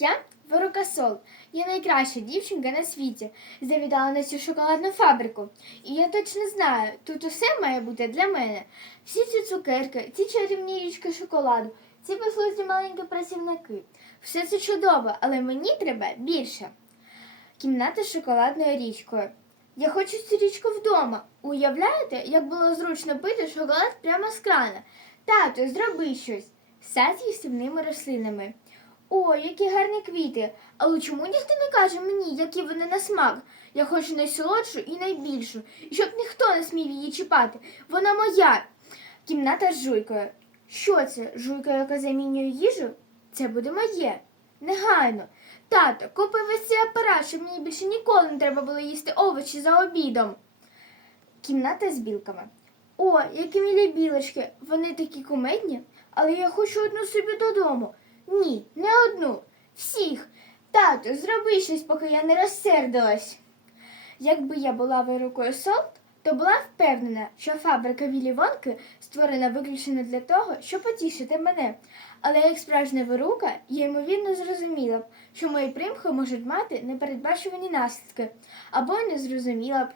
Я Ворока Сол. Я найкраща дівчинка на світі. Завітала на цю шоколадну фабрику. І я точно знаю, тут усе має бути для мене. Всі ці цукерки, ці чарівні річки шоколаду, ці безглузді маленькі працівники. Все це чудово, але мені треба більше. Кімната з шоколадною річкою. Я хочу цю річку вдома. Уявляєте, як було зручно пити шоколад прямо з крана? Тату, зроби щось. Сад з їстівними рослинами. О, які гарні квіти. Але чому ніхто не каже мені, які вони на смак? Я хочу найсолодшу і найбільшу, і щоб ніхто не смів її чіпати. Вона моя. Кімната з жуйкою. Що це? Жуйка, яка замінює їжу? Це буде моє. Негайно. Тато, купи весь цей апарат, щоб мені більше ніколи не треба було їсти овочі за обідом. Кімната з білками. О, які мілі білочки. Вони такі кумедні, але я хочу одну собі додому. Ні, не одну. Всіх. Тату, зроби щось, поки я не розсердилась. Якби я була вирукою Солт, то була впевнена, що фабрика Вілі Вонки створена виключно для того, щоб потішити мене. Але як справжня вирука, я ймовірно зрозуміла б, що мої примхи можуть мати непередбачувані наслідки, або не зрозуміла б,